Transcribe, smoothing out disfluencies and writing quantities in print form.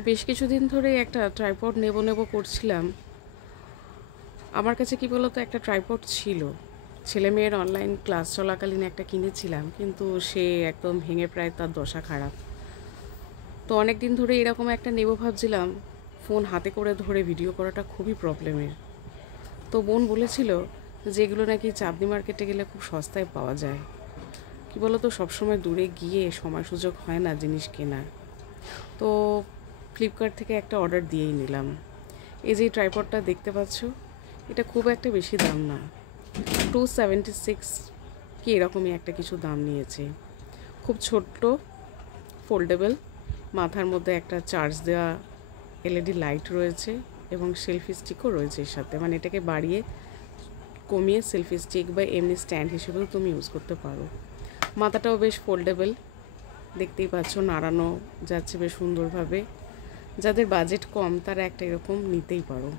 বেশ কিছুদিন ধরে একটা ট্রাইপড নেব নেব করছিলাম। আমার কাছে কি বলতো, একটা ট্রাইপড ছিল, ছেলে মেয়ের অনলাইন ক্লাস চলাকালীন একটা কিনেছিলাম, কিন্তু সে একদম ভেঙে প্রায় তার দশা খারাপ। তো অনেক দিন ধরে এরকম একটা নেব ভাবছিলাম। ফোন হাতে করে ধরে ভিডিও করাটা খুবই প্রবলেমের। তো বোন বলেছিল যে এগুলো নাকি চাঁদনি মার্কেটে গেলে খুব সস্তায় পাওয়া যায়। কি বলতো, সবসময় দূরে গিয়ে সময় সুযোগ হয় না জিনিস কেনার। তো ফ্লিপকার্ট থেকে একটা অর্ডার দিয়েই নিলাম। এই যে ট্রাইপডটা দেখতে পাচ্ছ, এটা খুব একটা বেশি দাম না, 276 কি এরকমই একটা কিছু দাম নিয়েছে। খুব ছোট্ট, ফোল্ডেবল, মাথার মধ্যে একটা চার্জ দেওয়া এলইডি লাইট রয়েছে এবং সেলফি স্টিকও রয়েছে এর সাথে। মানে এটাকে বাড়িয়ে কমিয়ে সেলফি স্টিক বা এমনি স্ট্যান্ড হিসেবেও তুমি ইউজ করতে পারো। মাথাটাও বেশ ফোল্ডেবল, দেখতেই পাচ্ছ, নাড়ানো যাচ্ছে বেশ সুন্দরভাবে। যাদের বাজেট কম তারা একটা এরকম নিতেই পারো।